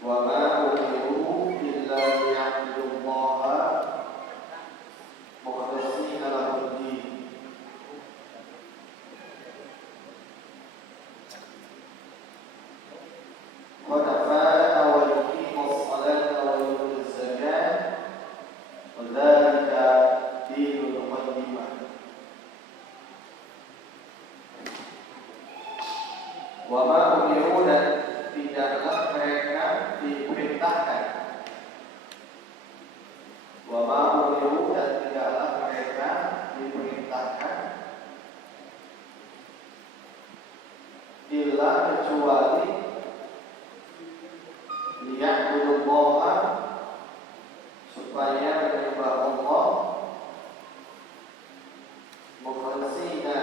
Wa ma umiru illa liya'budullaha mukhlishina lahud-din. Hunafa'a wa yuqimus salata wa yutuz zakata wa dzalika dinul qayyimah. Wa ma umiru, dan tidaklah mereka diperintahkan. Wa ma umiru, dan tidaklah mereka diperintahkan illa kecuali liya'budullaha, supaya menyembah Allah mukhlishina,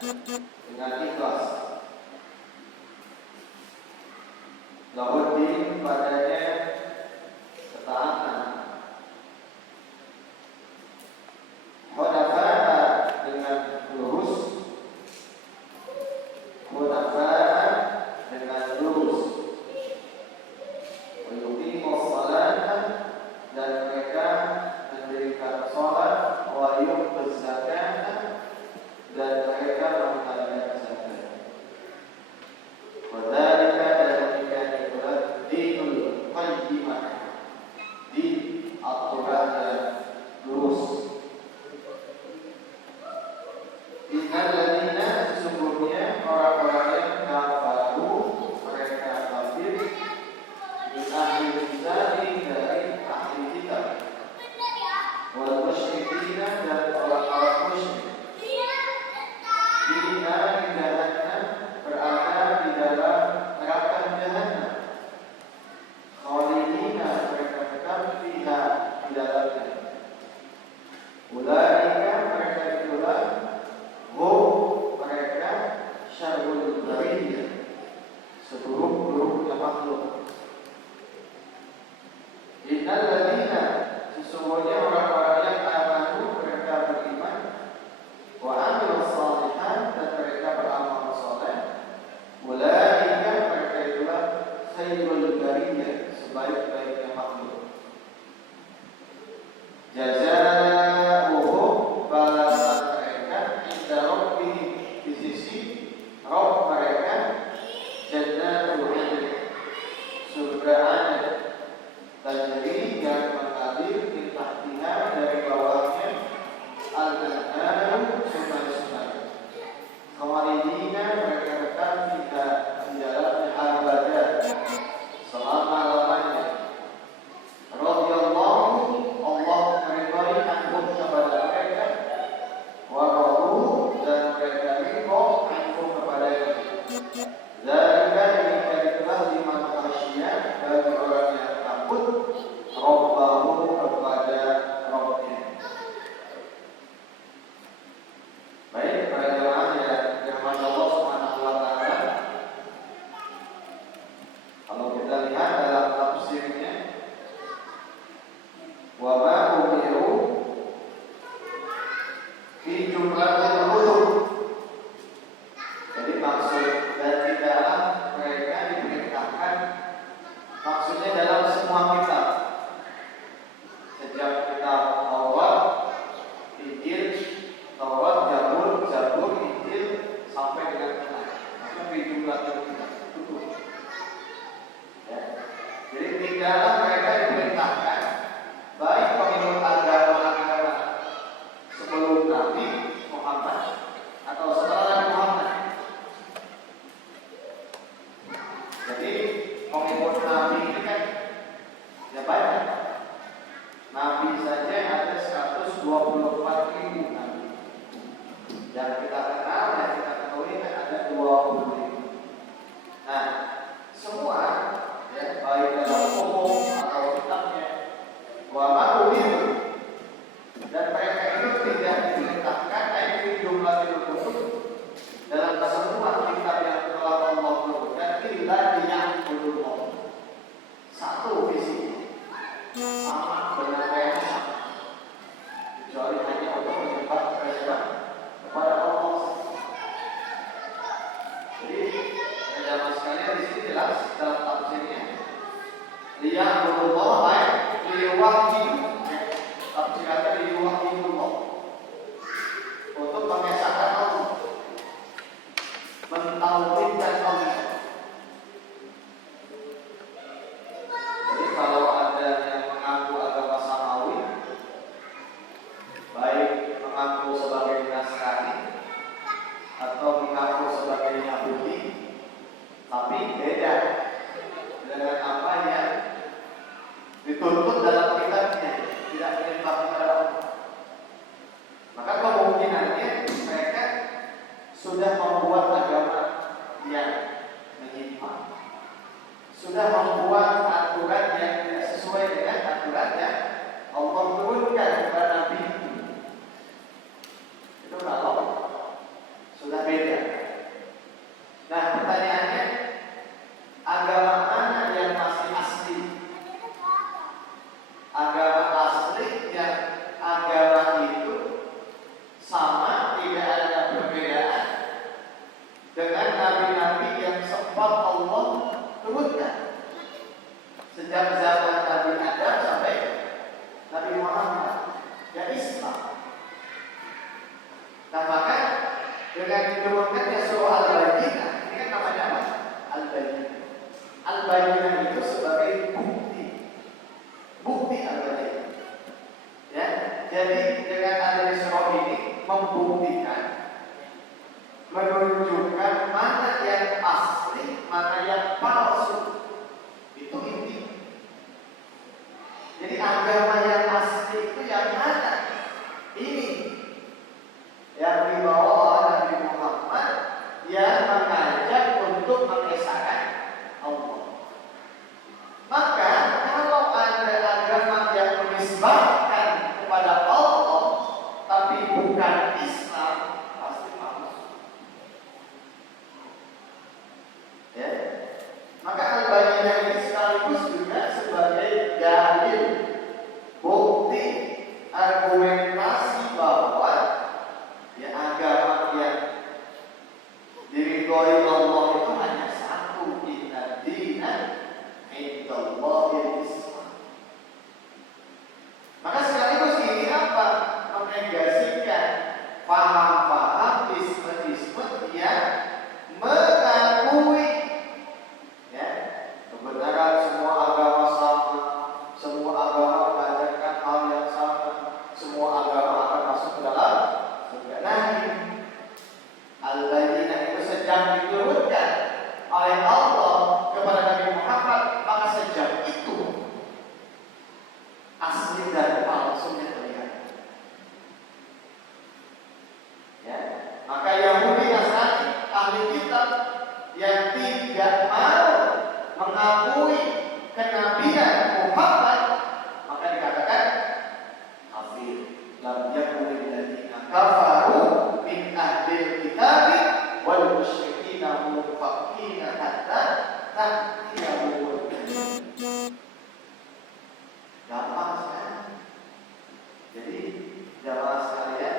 dengan ikhlas, lahud-din, padanya ketaatan. Hunafa'a, dengan lurus. Hunafa'a, dengan lurus. Wa yuqimus salata, dan mereka mendirikan salat. Wa yu'tuz zakata, dan mereka menunaikan zakat. Wa dzalika, dan demikian itulah dinul qayyimah, din aturan yang lurus. Innal ladzina, sesungguhnya orang-orang yang kafaru, mereka kafir, min ahli kitab, dari ahli kitab, wal musyrikina, dan orang-orang musyrik, dina di jahannam, berada di dalam neraka jahannam, khalidina, mereka kekal fiha, di dalamnya. Ulaika, mereka itulah hum, mereka syarrul bariyah, seburuk-buruknya makhluk. Innal ladzina, sesungguhnya orang-orang yang amanu, mereka beriman, wa amilus shalihat, dan mereka beramal saleh, ulaika, mereka itulah khairul bariyah, sebaik-baiknya makhluk. Jazaohum, balasan mereka, inda rabbihim, di sisi Rabb mereka, jannatul adn, surga adn, tajri, yang mengalir min tahtiha, dari bawahnya, al-anharu, sungai-sungai, khalidina, mereka kekal fiha, di dalamnya, abadan, selama-lamanya. Radhiyallahu, Allah meridhai, anhum, kepada mereka, wa radu, dan mereka ridho, anhum, kepadanya. Dzalika, demikian itulah liman khasyia, bagi orang yang takut Rabbahu, kepada Rabbnya. Baik, para jemaah yang dirahmati Allah Subhanahu wa taala, kalau kita lihat dalam tafsirnya, wa ma umiru fi jumlatil ulum. Jadi maksud dan tidaklah mereka diperintahkan, maksudnya dalam semua kitab, sejak kitab Taurat, Injil, Taurat, Zabur, Injil, sampai dengan Quran. Maksudnya fi jumlatil ulum. Ya. Jadi tidaklah mereka diperintahkan, baik pengikut agama sebelum Nabi Muhammad atau setelah Nabi Muhammad. Jadi pengikut Nabi ini kan ya banyak. Nabi saja ada 124.000 Nabi. Yang kita kenal, yang kita ketahui kan ada 20.000. Nah, semua ya, baik dalam hukum atau kitabnya, wa ma umiru, dan mereka itu tidak diperintahkan di jumlah kutub, dalam keseluruhan kitab yang telah Allah turunkan, illa liya'budullah, satu visi sama dengan mereka, kecuali hanya untuk menyembah kepada Allah. liya'budullah ay liyuwahhidu, tafsirannya liyuwahhidullah, untuk mengesahkan Allah, mentauhidkan Allah. Jadi kalau ada yang mengaku agama samawi, baik mengaku sebagai Nasrani atau mengaku sebagai Yahudi, tapi beda dengan apa yang dituntut dalam kitabnya, tidak menyembah kepada Allah, maka kemungkinannya mereka sudah membuat agama yang menyimpang, sudah membuat aturan yang tidak sesuai dengan aturan yang Allah turunkan kepada Nabi. Itu kalau sudah beda. Nah, pertanyaannya, agama mana yang masih asli? Agama asli yang agama itu sama, tidak ada perbedaan dengan nabi-nabi yang sempat Allah turunkan sejak zaman Nabi Adam sampai Nabi Muhammad, ya Islam. Nah, maka dengan diturunkannya surah Al-Bayyinah, ini kan namanya apa? Al-Bayyinah. Al-Bayyinah itu sebagai bukti Al-Bayyinah. Ya, jadi dengan adanya surah ini membuktikan, menunjukkan mana yang asli, mana yang palsu. Itu inti. Jadi agama yang asli itu yang mana? Ini yang dibawa oleh Nabi Muhammad, yang mengajak untuk mengesahkan Allah. Maka kalau ada agama yang menisbahkan kepada Allah tapi bukan Islam, pasti palsu. Ya. Maka Al-Bayyinah ini sekaligus juga sebagai dalil, bukti, argumentasi bahwa ya agama yang diridhoi Allah itu hanya satu, inna dina indallahil Islam. Maka sekaligus ini apa? Menegasikan paham-paham isme-isme yang mengakui ya kebenaran semua agama sama, semua agama mengajarkan hal yang sama, semua agama akan masuk ke dalam surga. Nah, Al-Bayyinah itu sejak diturunkan oleh Allah kepada Nabi Muhammad, maka sejak itu asli dan palsunya terlihat. Ya, maka Yahudi Nasrani ahli kitab yang tidak mau mengakui kenabian Muhammad, maka dikatakan kafir. Lam yakunil ladzina kafaru min ahlil kitabi wal musyrikina munfaqina hatta ta'tiyahumul bayyinah. Gampang sekali. Jadi jamaah sekalian,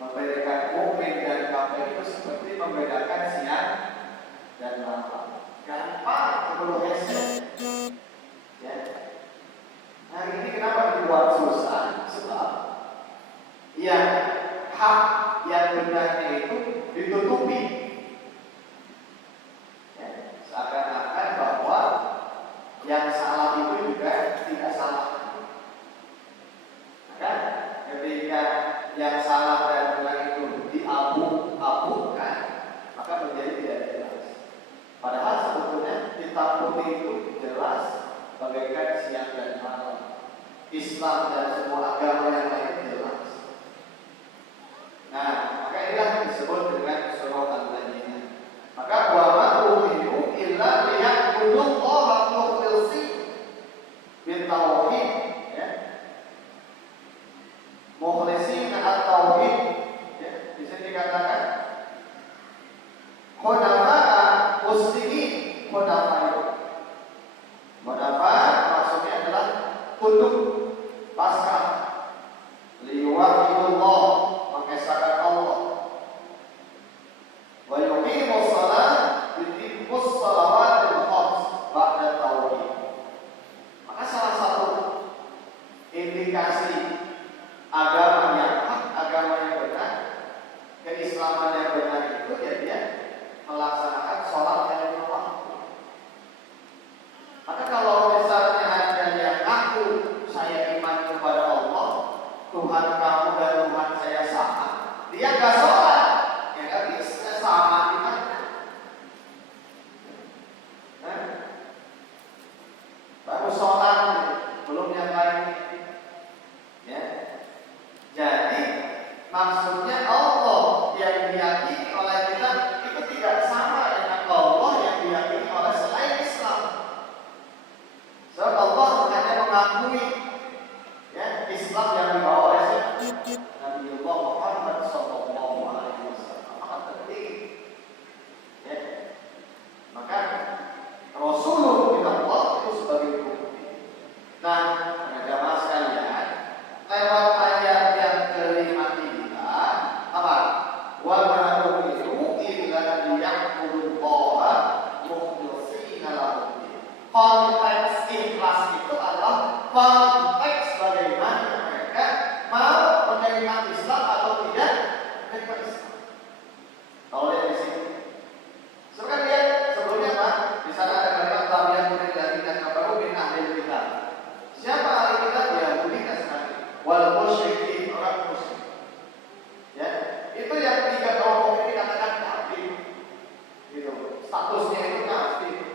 membedakan mukmin dan kafir itu seperti membedakan siang dan malam. Gampang, perlu headset. Ya. Nah, ini kenapa dibuat susah? Sebab yang hak, yang benarnya itu ditutupi. Ya, seakan-akan bahwa yang salah itu juga tidak salah. Maka ketika yang salah dan benar itu diabu-abukan, maka menjadi tidak jelas. Padahal sebetulnya kitab putih itu jelas bagaikan siang dan malam. Islam dan semua agama yang lain jelas. Nah, maka inilah yang disebut dengan surah Al-Bayyinah. Maka wa ma umiru illa liya'budullaha mukhlishin bitauhid, ya. Mukhlishin at-tauhid, ya. Di sini dikatakan hunafa'a muslimin, hunafa'. Hunafa' maksudnya adalah tunduk, pasrah, liyuwahhidullah, mengesahkan Allah, wa yuqimus shalah, yuqimus shalawatil khams, wa Konteks ikhlas itu adalah konteks bagaimana mereka mau menerima Islam atau tidak menerima Islam. Kalau lihat di sini, sebenarnya lihat sebelumnya Pak, di sana ada kalimat tabiat murid dari dan kabaru bin ahli kitab. Siapa ahli kitab? Yahudi Nasrani, wal musyrikin, orang musyrik. Ya, itu yang tiga kelompok ini katakan kafir. Gitu. Statusnya itu kafir.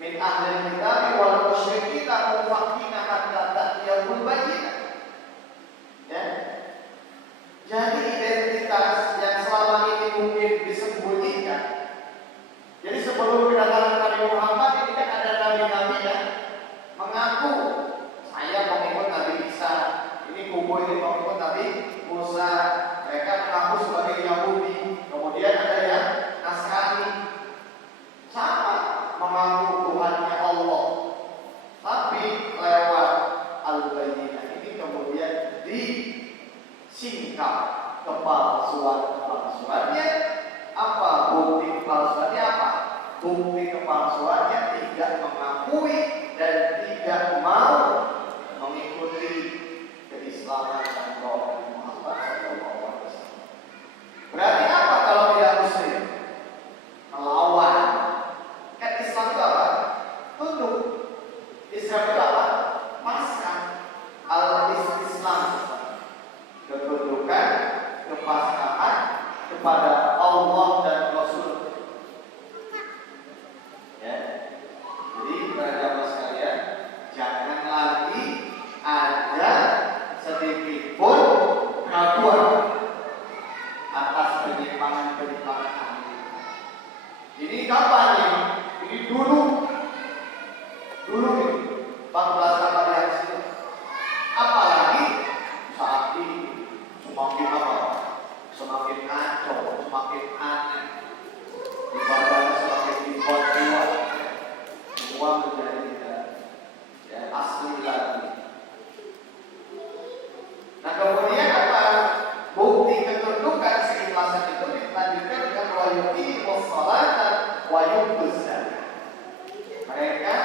Min ahli kitab wal musyrikin mufakkina hatta ta'tiyahul bayyinah. Ya. Jadi identitas yang selama ini mungkin disembunyikan. Jadi sebelum kedatangan Nabi Muhammad ini kan ada nabi-nabi yang mengaku saya mengikut Nabi Isa. Ini kubu ini mengikut Nabi Musa. Mereka mengaku sebagai Yahudi. Kemudian ada yang Nasrani. Sama mengaku Tuhannya Allah. Tapi lewat Al-Bayyinah ini kemudian disingkap kepalsuannya. Apa bukti kepalsuannya apa? Bukti kepalsuannya tidak mengakui dan tidak mau mengikuti keislaman dan Nabi Muhammad SAW. Berarti apa kalau tidak muslim? Melawan. Kan Islam itu apa? Tunduk. Islam itu apa? Pasrah. Al-Islam. Ketundukan, kepasrahan kepada Allah dan Rasul. Ya. Jadi para jamaah sekalian, jangan lagi ada sedikit pun keraguan atas penyimpangan-penyimpangan ini. Kapan ini? Ini dulu ini 14 abad yang silam. Apalagi saat ini semakin apa? Semakin ngaco, semakin aneh, ibadahnya semakin dibuat-buat, semua menjadi tidak asli lagi. Nah kemudian apa? Bukti ketundukan keikhlasan itu dilanjutkan dengan wayuki wassalata wayubus zakat. Mereka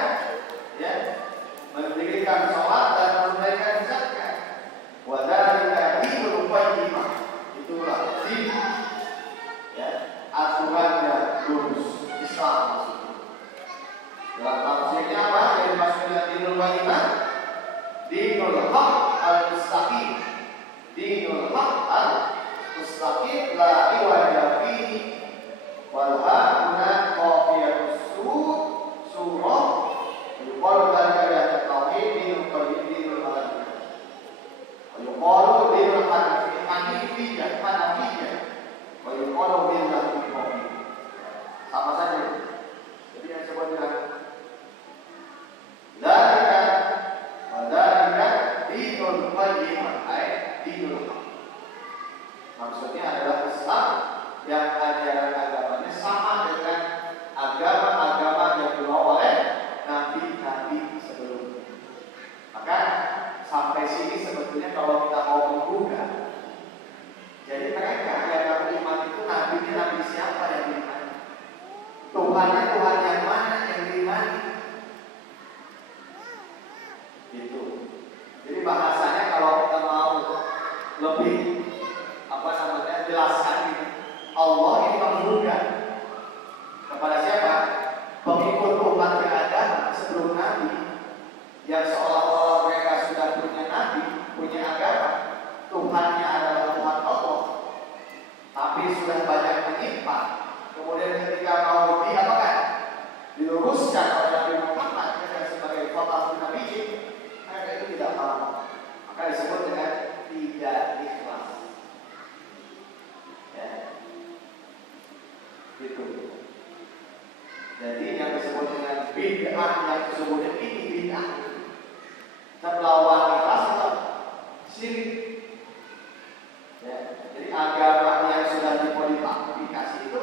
mendirikan sholat dan menunaikan zakat. Wadhalika dinul qayyimah. Itulah din, aturan yang lurus, Islam maksudnya. Dalam tafsirnya apa? Yang dimaksud dengan dinul qayyimah, dinul haq al-mustaqim. Dinul haq al-mustaqim la iwaja fihi wal ha'una qafiyatus surah yuqalu dhalika ya tauhid dinul qayyim dinul haq. Yuqalu dinul hanifiyah wa yuqalu dinul haq. Sama saja. Jadi yang disebut dengan dzalika wa dzalika dinul qayyim ay dinul haq. Maksudnya adalah Islam yang ajaran agamanya sama dengan agama-agama yang dibawa oleh nabi-nabi sebelumnya. Maka sampai sini sebetulnya kalau kita mau menggugah, jadi mereka yang ngaku iman itu nabi-nya nabi siapa yang diimani? Tuhannya Tuhan yang mana yang diimani? Gitu. Jadi bahasanya kalau kita mau lebih jelaskan ini, Allah ini menggugah kepada siapa? Pengikut umat yang ada sebelum Nabi, yang seolah-olah mereka sudah punya Nabi, punya agama, Tuhannya adalah Tuhan Allah, tapi sudah banyak menyimpang. Kemudian ketika mau diluruskan oleh Nabi Muhammad sebagai khatamul nabiyyin, mereka itu tidak mau. Maka disebut dengan tidak ikhlas. Ya. Gitu. Jadi yang disebut dengan bid'ah yang sesungguhnya ini bid'ah. Kita melawan ikhlas atau syirik. Ya. Jadi agama yang sudah dimodifikasi itu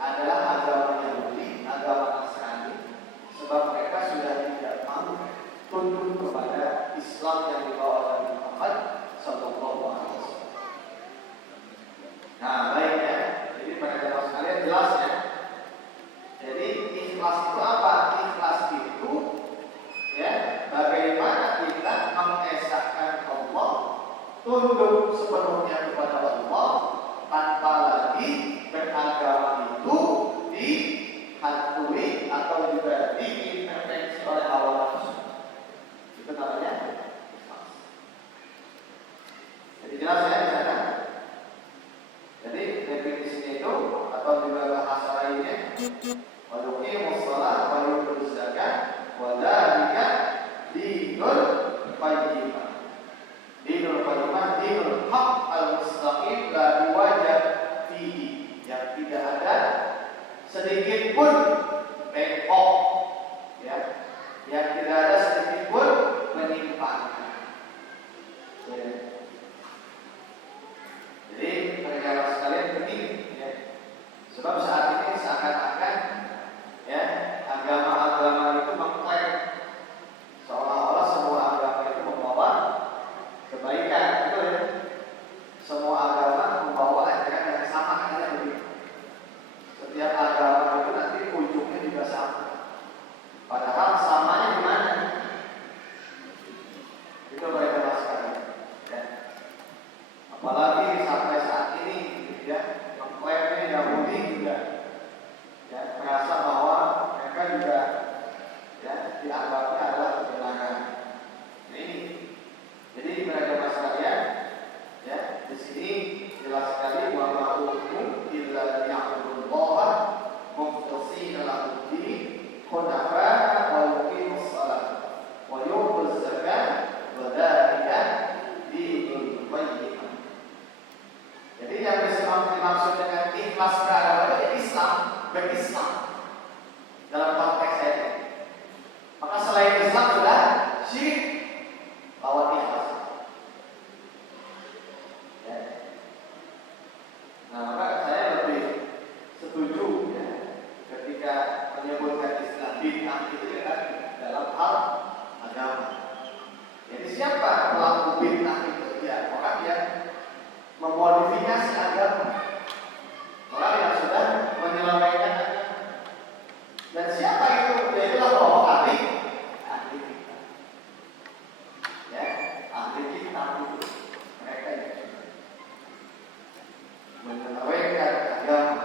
adalah agama Yahudi, agama Nasrani, sebab mereka sudah tidak mau tunduk kepada Islam yang dibawa oleh Muhammad Sallallahu Alaihi Wasallam. Nah, baik ya. Jadi pada jamaah sekalian jelas ya. Jadi ikhlas itu apa? Ikhlas itu yang tidak ada sedikit pun penyimpangan. Ya. Jadi perkara sekalian begini, ya. Sebab saat ini seakan-akan ya agama-agama itu mengklaim seolah-olah semua agama itu membawa kebaikan, betul ya? Semua agama membawa ajaran yang sama, kan begitu. Setiap agama itu nanti ujungnya juga sama. Padahal samanya di mana? Itu mereka sekalian. Ya. Apalagi sampai saat ini, ya, mengklaimnya Yahudi juga, ya, merasa bahwa mereka juga, ya, dianggapnya adalah kebenaran. Nah ini, jadi mereka sekalian, ya, di sini jelas sekali bahwa hukum illa ya'budullaha mukhlishina lahu-d-din hunafa wa yuqimus shalah wa yu'tuz zakah wa dzalika dinul qayyim. Jadi yang dimaksud dengan ikhlas beragama itu Islam, berislam dalam konteks ini. Maka selain Islam sudah syirik, lawan ikhlas. Ya. Nah, maka saya lebih setuju, ya, ketika menyebutkan Islam bid'ah itu ya kan dalam hal agama. Jadi siapa pelaku bid'ah itu? Ya orang yang memodifikasi agama, orang yang sudah menyelewengkan agama. Dan siapa itu? Yaitulah kelompok ahli kitab. Ya, ahli kitab itu mereka yang menyelewengkan agama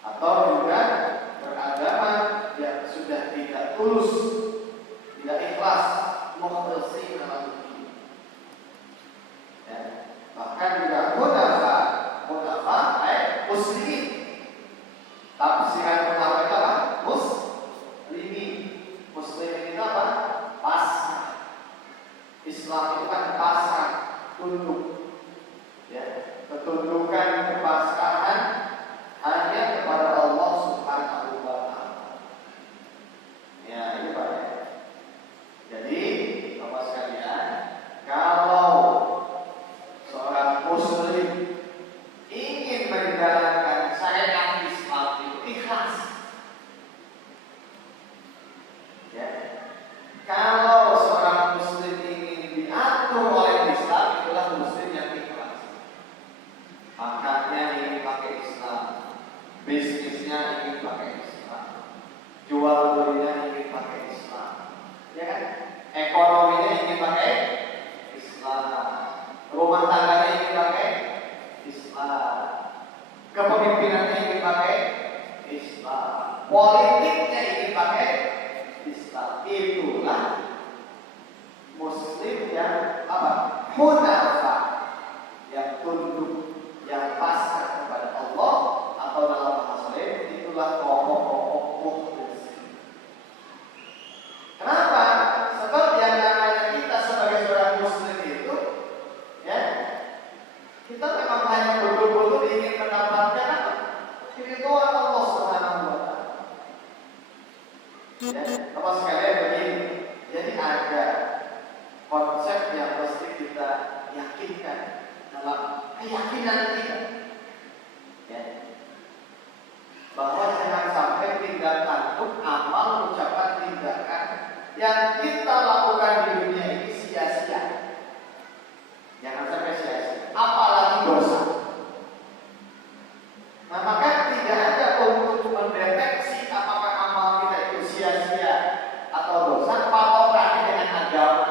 atau juga beragama yang sudah tidak tulus, tidak ikhlas, mukhlishina lahu-d-din. Ya. Bahkan juga hunafa muslimin. Tafsiran pertama itu apa? Muslimin. Muslimin itu apa? Pasrah. Islam itu kan pasrah, tunduk. Ya, ketundukan, kepasrahan hanya kepada Allah Subhanahu wa Ta'ala. Ya, ini Pak. Jadi, Bapak sekalian, kalau seorang muslim ingin menjalankan syariat Islam itu ikhlas. Ya. Kalau seorang muslim ingin diatur oleh Islam, itulah muslim yang ikhlas. Makannya ingin pakai Islam, bisnisnya ingin pakai Islam, jual belinya ingin pakai Islam, ya kan? Ekonominya ingin pakai Islam, rumah tangganya ingin pakai Islam, kepemimpinannya ingin pakai Islam, politiknya ingin pakai Islam. Itulah muslim yang apa? Hunafa, yang tunduk, yang pasrah kepada Allah, atau dalam bahasa lain itulah kelompok-kelompok mukhlis. Kenapa? Sebab yang namanya kita sebagai seorang muslim itu, ya, kita memang hanya betul-betul ingin mendapatkan apa? Keridhaan Allah Subhanahu wa Ta'ala. Ya, apa sekalian begini. Jadi ada konsep yang mesti kita yakinkan dalam keyakinan kita, ya, bahwa jangan sampai tindakan pun amal, ucapan, tindakan yang kita lakukan di dunia ini sia-sia. Jangan sampai sia-sia, apalagi dosa. Nah, maka tidak ada untuk mendeteksi apakah amal kita itu sia-sia atau dosa, patokannya dengan agama.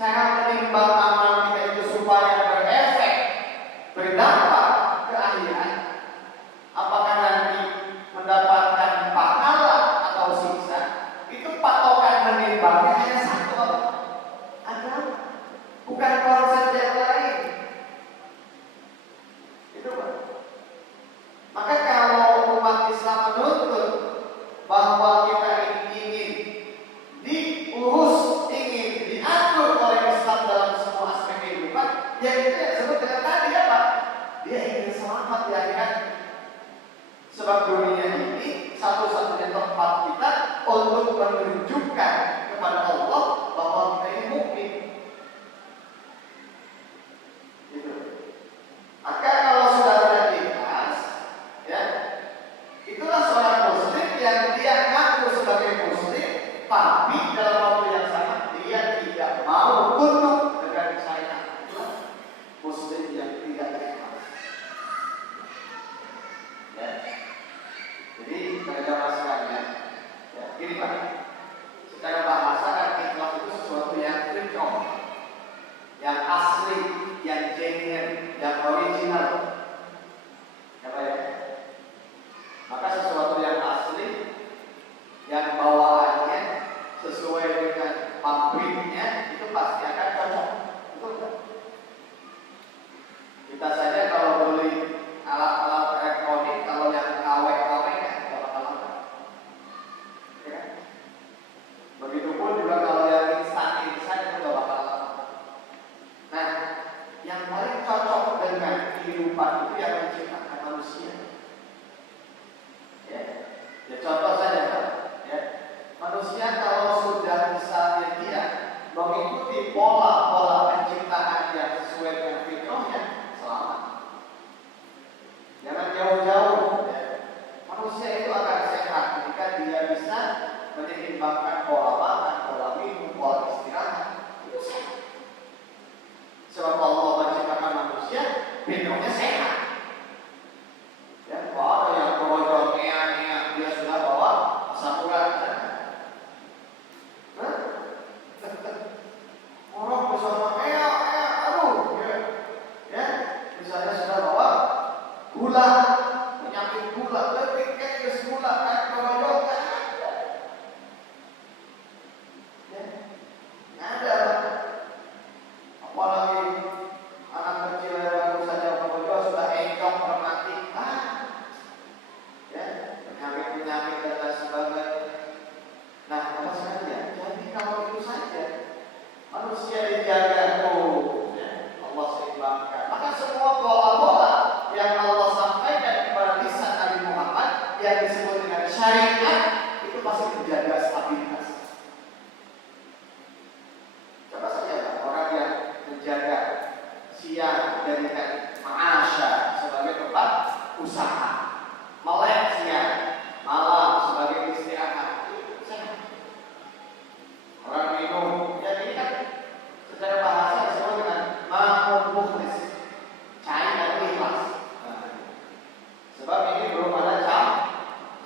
Cara menimbang amal kita itu supaya berefek, berdampak ke akhirat. Apakah nanti untuk menunjukkan kepada Allah bahwa kita ini mukmin. Gitu. Maka kalau sudah tidak ikhlas, ya, itulah seorang muslim yang dia ngaku sebagai muslim, tapi dalam waktu yang sama dia tidak mau tunduk dengan syariat. Muslim yang tidak ikhlas. Ya. Jadi teman-teman sekalian, ya, gini Pak, secara bahasa kan ikhlas itu sesuatu yang trikong, yang asli, yang genuine, yang original. Ya Pak ya? Maka sesuatu yang asli, yang bawaannya sesuai dengan pabriknya, itu pasti akan cocok. Betul kan? Kita saja kalau beli alat-alat elektronik, kalau yang KW-KW kan nggak bakal lama. Ya kan? Begitupun juga kalau yang instan-instan itu nggak bakal lama. Nah, yang paling cocok dengan kehidupan itu yang menciptakan manusia. Ya, ya contoh saja Pak. Ya, manusia kalau sudah misalnya dia mengikuti pola-pola penciptaan yang sesuai dengan fitrahnya, selamat. Jangan jauh-jauh. Ya. Manusia itu akan sehat ketika dia bisa menyeimbangkan pola makan, pola minum, pola istirahat. Itu sehat. Sebab Allah menciptakan manusia, fitrahnya sehat. Ya, kalau ada yang berojol ngeak-ngeak, dia sudah bawa asam urat. Orang bersama aduh, ya, misalnya sudah bawa gula, penyakit gula, lebih kayak gula, kayak berojol, ya, ada. Apalagi anak kecil yang baru saja berojol sudah encok rematik, ya, penyakit-penyakit dan lain sebagainya. Nah, apa saja? Jadi kalau itu saja manusia dijaga tuh, ya, Allah seimbangkan. Maka semua pola-pola yang Allah sampaikan kepada lisan Nabi Muhammad yang disebut dengan syariat itu pasti menjaga stabilitas. Coba saja orang yang menjaga siang menjadikan ma'asya sebagai tempat usaha, melek siang, malam sebagai istirahat. Orang minum, ya ini kan secara bahasa disebut dengan ma'un mukhlis, cair dan ikhlas. Sebab ini belum ada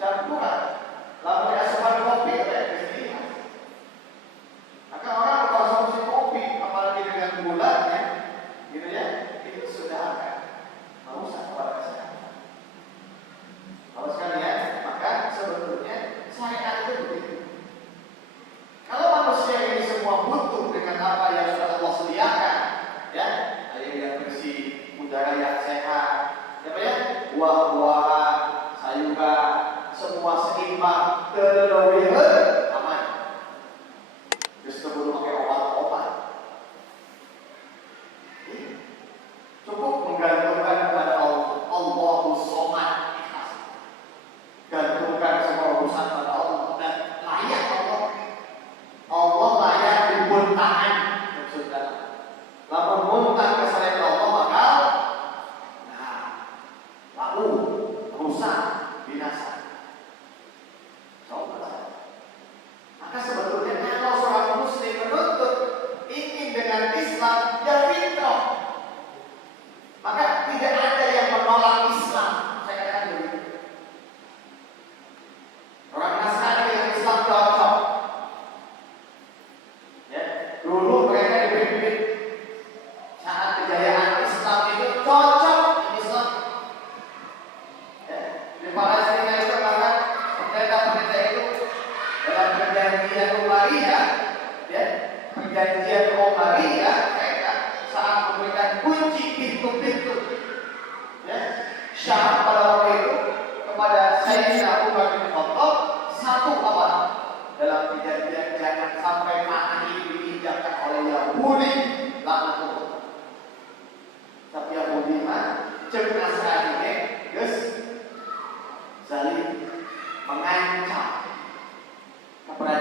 campuran. Lalu asupan kopi kayak begini. Maka orang konsumsi kopi, apalagi dengan gulanya, gitu ya, itu sudah akan merusak kepada kesehatan. Kalau sekalian, maka sebetulnya syariat itu begitu. Kalau manusia ini semua butuh dengan apa yang sudah Allah sediakan, ya, air yang bersih, udara yang sehat, ya, buah-buahan, sayuran, semua seimbang, terlebih aman. Justru belum pakai obat-obat. Cukup menggantungkan kepada Allah. Allahus Somad, ikhlas. Gantungkan semua urusan pada Allah dan layak Allah. Allah layak dibuntahan, maksudnya. Lalu muntah ke selain Allah maka lalu rusak, binasa. Coba saja. Maka sebetulnya kalau seorang muslim menuntut ingin dengan Islam, ya fitrah. Maka tidak ada yang menolak Islam. Saya katakan begitu. Orang Nasrani dengan Islam cocok. Dulu mereka dipimpin saat kejayaan Islam itu cocok di Islam. Ya, di Palestina itu bahkan pendeta-pendeta itu dalam perjanjian Umayyah, ya, perjanjian Umayyah mereka saat memberikan kunci pintu-pintu, ya, Syam pada waktu itu kepada Sayyidina Umar bin Khattab, satu apa? Dalam perjanjian jangan sampai tanah ini diinjakkan oleh Yahudi, laknatullah. Tapi Yahudi mah cek Nasrani geus zalim, mengancam kepada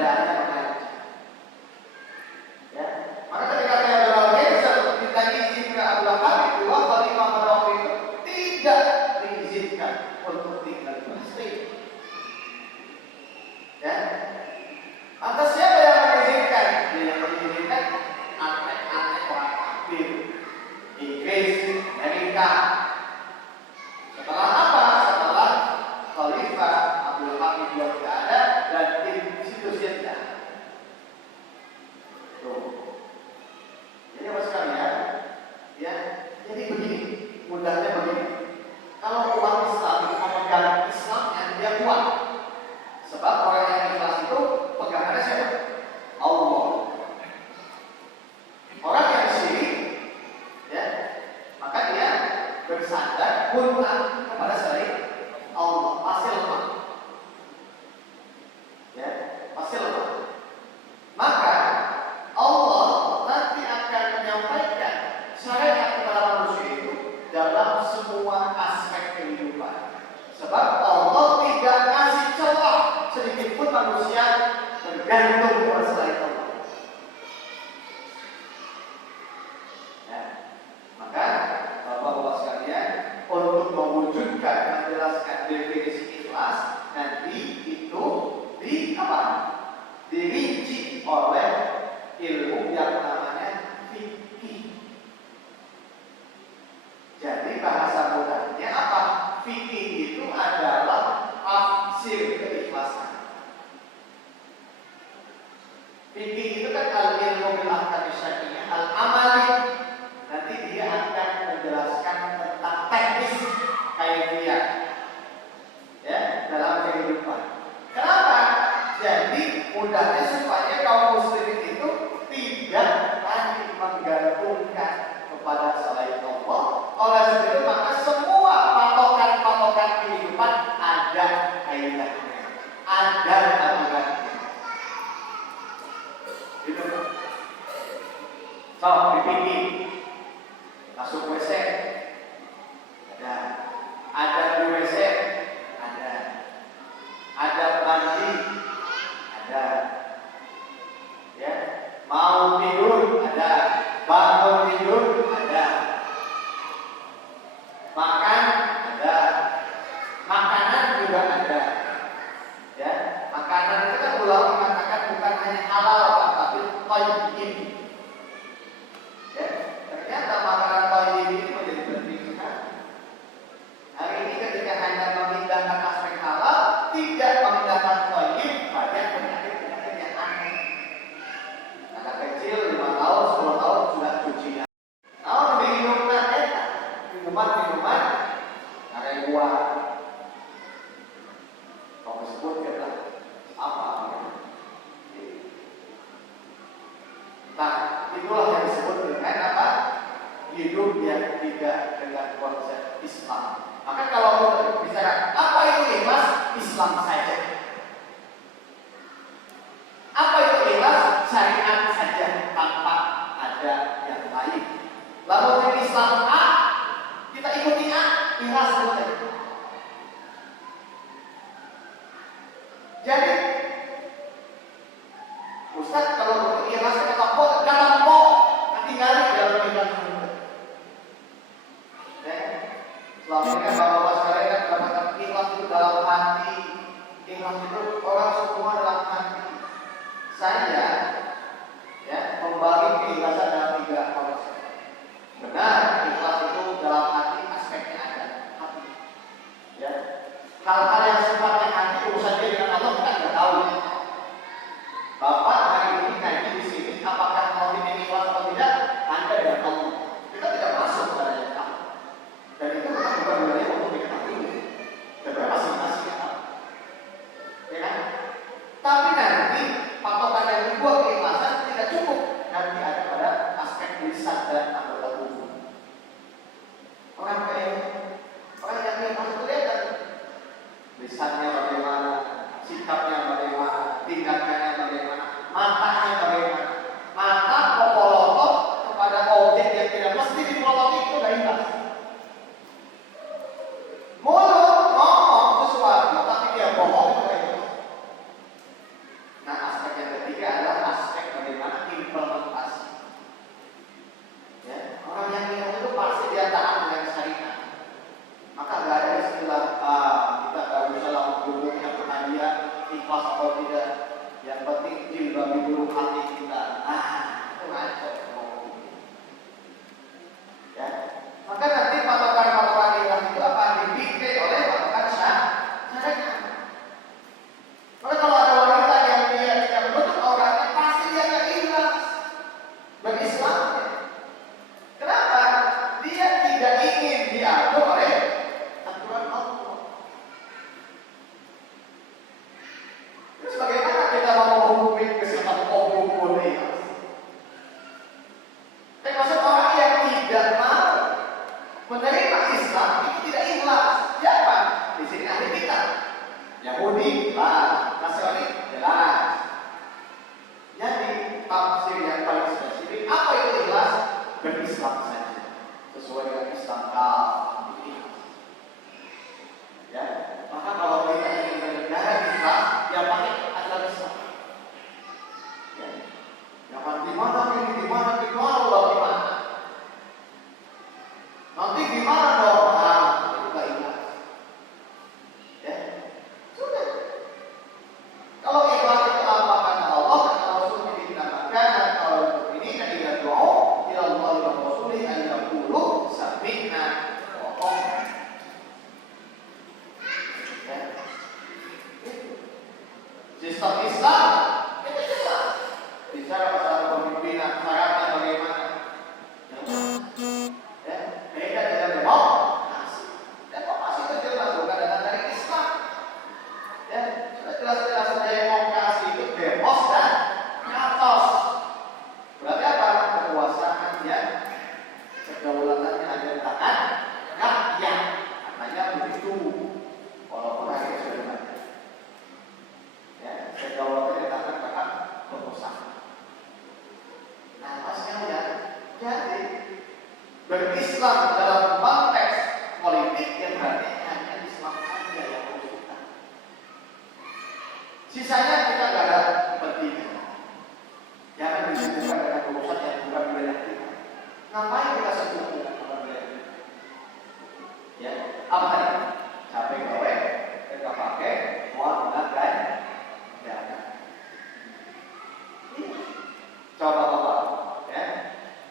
bergantung kepada selain Allah. Ya. Maka Bapak-bapak sekalian, untuk mewujudkan menjelaskan definisi ikhlas nanti itu dirinci oleh ilmu yang namanya fikih. Jadi bahasa mudahnya apa? Fikih itu adalah tafsir keikhlasan. Fikih itu kan al-ilmu bil ahkam syar'iyyah al-amali. Nanti dia akan menjelaskan tentang teknis kaifiyah ya dalam kehidupan. Kenapa? Jadi mudahnya supaya kaum muslimin itu tidak lagi menggantungkan kepada selain Allah. Oleh sebab itu maka semua patokan-patokan kehidupan ada kaidahnya, ada aturannya. Gitu. So, dipikir masuk WC ada di WC ada mandi ada, ya mau tidur ada, bangun tidur ada, makan ada, makanan juga ada, ya makanan itu kan ulama mengatakan bukan hanya halal tapi thayyib. Ya, ternyata makanan thayyib ini menjadi penting sekali. Hari ini ketika hanya memindahkan aspek halal, tidak memindahkan thayyib, banyak penyakit-penyakit yang aneh. Anak kecil 5 tahun, 10 tahun sudah cucian. Kalau minumnya enak, minuman ada buah. Kalau disebut kita apa? Nah, itulah yang disebut dengan apa? Hidup yang tidak dengan konsep Islam. Maka kalau bicara apa itu ikhlas, Islam saja. Apa itu ikhlas? Syariat saja tanpa ada yang lain. Lalu yang Islam A, kita ikuti A, ikhlas saja. Jadi Ustaz kalau ikhlas kata kok dalam kok nanti ngali dalam ikhlas. Selama ini kan bapak-bapak sekalian kan mengatakan ikhlas itu dalam hati. Ikhlas itu orang semua dalam hati. Saya ya membagi keikhlasan dalam 3 konsep. Benar, ikhlas itu dalam hati aspeknya ada hati. Ya, hal-hal yang sifatnya hati urusan dia dengan Allah kita nggak tahu. Bapak hari ini ngaji di sini, apakah mau ini ikhlas atau tidak? Anda dengan Allah. Kita tidak masuk pada yang tahu. Dan itu bukan wilayah untuk diketahui. Dan masing-masing yang tahu. Ya kan? Tapi nanti patokan yang dibuat keikhlasan tidak cukup. Nanti ada pada aspek lisan dan anggota tubuh. Orang yang ikhlas itu lihat lisannya bagaimana, sikapnya bagaimana, tindakannya bagaimana, matanya bagaimana. Mata kopolotok kepada objek yang tidak mesti dipelototi itu tidak ikhlas. Mulut ngomong sesuatu tapi dia bohong itu tidak ikhlas. Nah, aspek yang ketiga adalah aspek bagaimana implementasi. Ya, orang yang ikhlas itu pasti dia taat dengan syariat. Maka nggak ada istilah kita nggak usah lakukan yang pengajian ikhlas atau tidak. Yang penting jilbabi dulu hati kita. Nah, itu ngaco. Ya, maka nanti patokan-patokan ikhlas itu akan dibimbing oleh patokan syariat. Maka kalau ada wanita yang dia tidak menutup auratnya, pasti dia nggak ikhlas berislamnya. Kenapa? Dia tidak ingin diatur oleh aturan Allah. Terus bagaimana kita mau menghukumi kesehatan umum ini? Islam dalam konteks politik yang berarti hanya Islam saja yang harus kita. Sisanya kita nggak ada kepentingan. Jangan disibukkan dengan urusan yang bukan wilayah kita. Ngapain kita sibuk dengan wilayah kita? Ya, apa tadi? Capek gawe, kita pakai, muat gunakan, ya. Coba apa? Ya,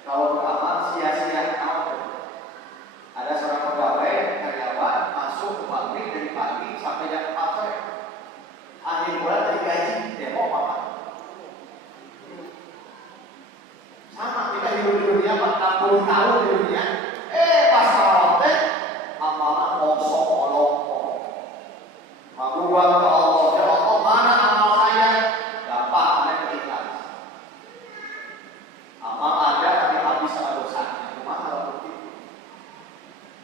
kalau pertama sia-sia ada seorang pegawai karyawan masuk ke pabrik dari pagi sampai jam 4 sore. Akhir bulan digaji, demo apa? Sama kita hidup di dunia 40 tahun di dunia. Pas salat amalan kosong olong. Maguan ke Allah, ya Allah mana amal saya? Dapat ada ikhlas. Amal ada tapi habis sama dosanya. Cuma kalau begitu.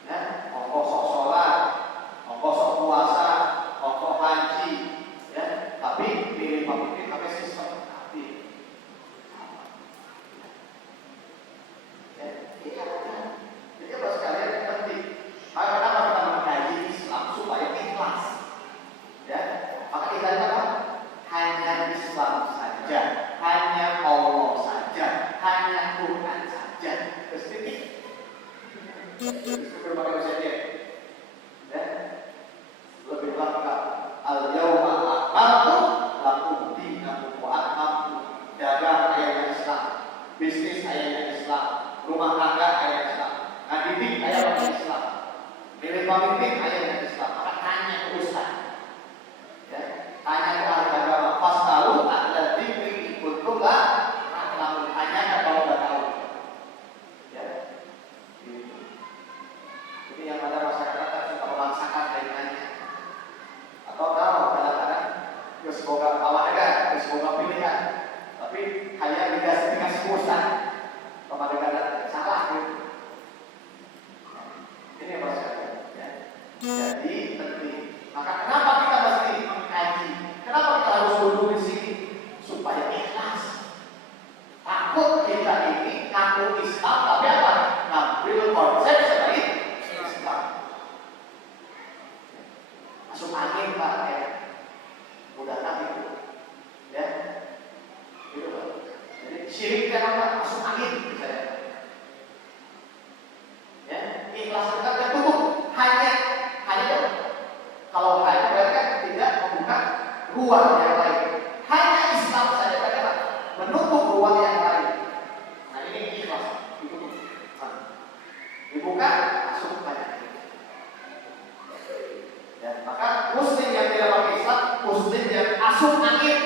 Ya, ongkos sok sholat, ongkos sok puasa, ongkos haji, ya. Tapi pilih pemimpin pakai sistem tapi. Jadi apa sekalian penting. Kenapa kita mengkaji Islam supaya ikhlas? Ya, maka kita apa? Hanya Islam saja, hanya Allah saja, hanya Tuhan saja. Pasti. Berbagai saja. Ya, lebih lengkap. Al-yawma akmaltu lakum dinakum wa atmamtu. Dagang ayat Islam, bisnis ayat Islam, rumah tangga ayat Islam, ngadidik ayat Islam, milih pemimpin ayat Islam. Maka tanya ke ustaz, ya, tanya ke ahli agama. Fastalu ada dikri kuntum lah, namun hanya kalau nggak tahu. Ya, ini yang ada masyarakat kan suka memaksakan kaitannya. Atau tahu kadang-kadang semoga awalnya semoga pilihan, tapi hanya dikasih ustaz. Pemandangan salah gitu. Ini maksudnya, ya. Jadi penting. Maka kenapa kita mesti mengkaji? Kenapa kita harus duduk di sini? Supaya ikhlas. Takut kita ini ngaku Islam tapi apa? Ngambil konsep sebagai Islam. Masuk angin Pak ya. Mudah-mudahan itu. Ya. Gitu Pak. Jadi syirik kan apa? Masuk angin misalnya. Ya, ikhlas kita tertutup hanya kalau hanya berarti kan tidak membuka ruang yang lain. Hanya Islam saja kan menutup ruang yang lain. Nah ini ikhlas ditutup. Dibuka masuk banyak. Ya, maka muslim yang tidak pakai Islam, muslim yang masuk angin.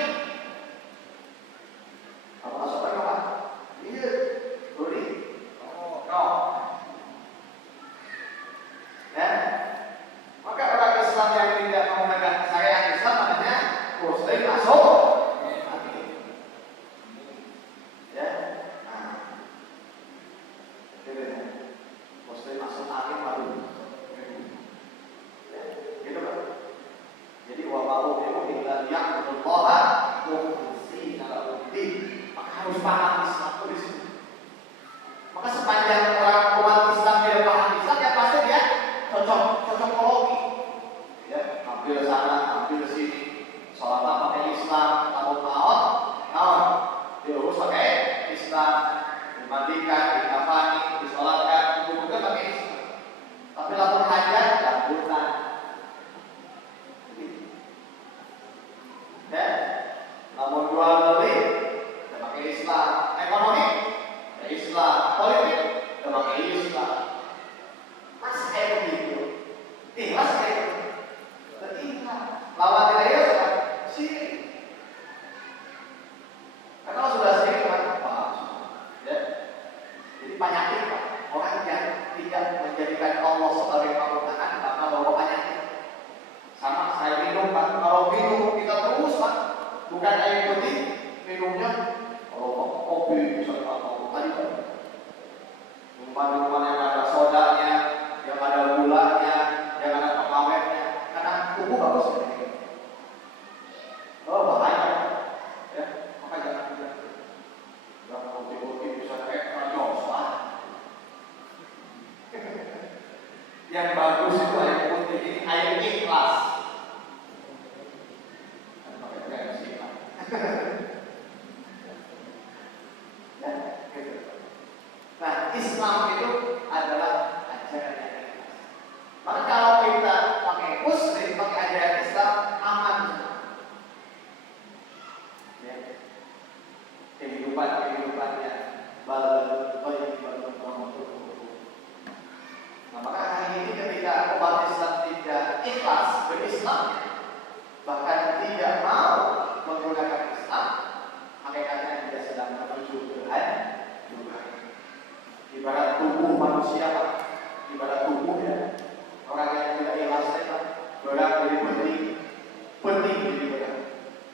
kehidupannya balal thayyibun rahmatullah. Nah, maka hari ini ketika umat Islam tidak ikhlas berislam, bahkan tidak mau menggunakan Islam, hakikatnya dia sedang menuju ke hancur. Ibarat tubuh manusia, ibarat tubuh ya, orang yang tidak ikhlas itu berat jadi penting jadi berat.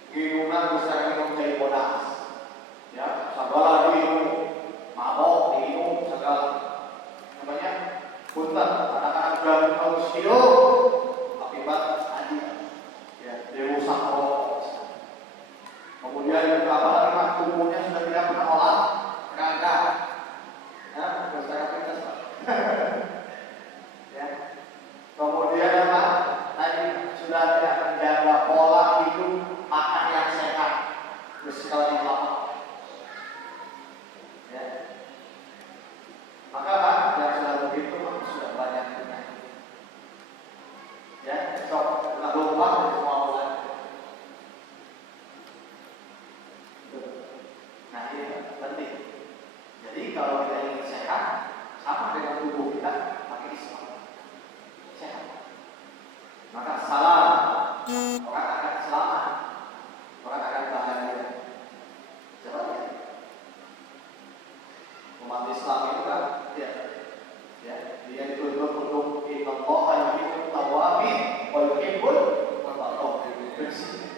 Minuman besar minum jadi bodas, ya segala diminum, mabok diminum segala, namanya punten. Anak-anak gagal harus hidup akibat tadi, ya dirusak rokok. Kemudian juga apa lagi, tubuhnya sudah tidak pernah olah raga, ya besar aktivitas ya. Kemudian apa? Tadi sudah tidak menjaga pola hidup, makan yang sehat, bersikap yang lama. Ya. Maka Pak, yang sudah begitu sudah banyak penyakit. Ya, besok kita lupa dari semua bulan. Nah, ini penting. Jadi kalau kita ingin sehat, sama dengan tubuh kita pakai Islam. Sehat. Maka salam, orang akan selamat, orang akan bahagia. Coba ya. Umat Islam itu kan, ya, dia dituntut untuk innallaha yuhibbut tawwabin wa yuhibbul mutatahhirin. Bersih.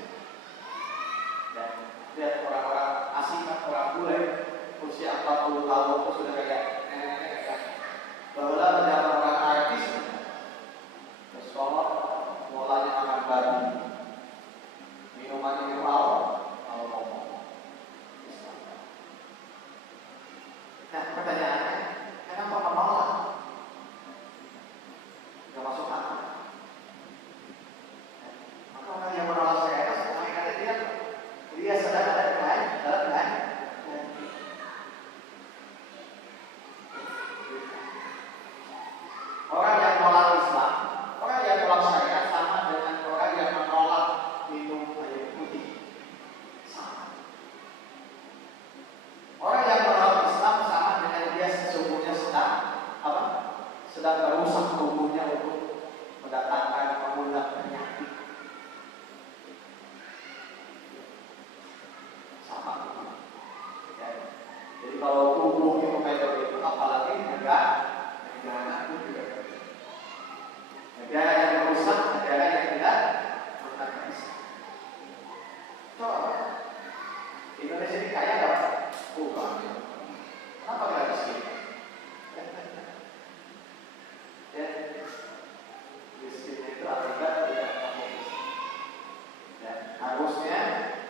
Dan lihat orang-orang asing kan, orang bule usia 40 tahun itu sudah kayak nenek-nenek kan. Bahwa zaman orang artis, sekolah mulanya makan babi, minumannya mineral, kalau ngomong Islam. Nah, pertanyaannya, kenapa menolak? Gak masuk akal. Maka orang yang menolak saya, kata dia sedang ada dalam orang yang menolak Islam, orang yang menolak syariat sama dengan orang yang menolak minum air putih. Sama. Orang yang menolak Islam sama dengan dia sesungguhnya sedang apa? Sedang merusak tubuhnya untuk mendatangkan mengundang penyakit. Sama. Ya. Jadi kalau tubuh itu kayak begitu, apalagi negara pun juga. Negara yang merusak, negara yang tidak menggunakan Islam. Coba, Indonesia ini kaya nggak? Bukan. Kenapa nggak miskin? Ya, miskinnya itu akibat tidak mampu miskin. Ya, harusnya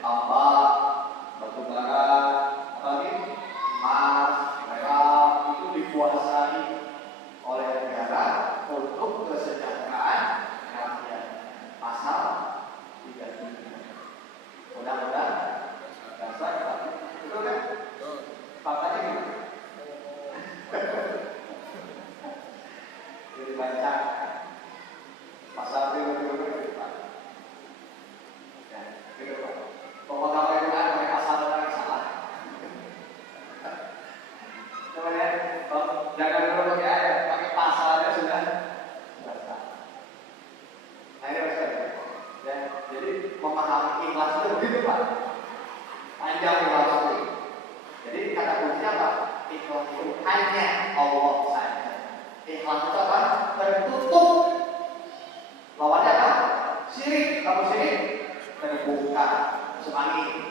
tambah batu bara, apalagi emas, perak itu dikuasai oleh negara untuk kesejahteraan rakyat. Pasal 33. Undang-undang dasar itu kan faktanya gimana? Jadi baca pasal 33 ya, gitu Pak. Pokoknya itu kan mereka salah dan salah. Kemudian jangan dulu pakai ayat, pakai pasalnya sudah salah. Nah ini maksudnya. Ya, jadi memahami ikhlas itu begitu Pak. Panjang ikhlas itu. Jadi kata kuncinya apa? Ikhlas itu hanya Allah saja. Ikhlas itu apa? Tertutup. Lawannya apa? Syirik. Kamu syirik terbuka. Masuk angin.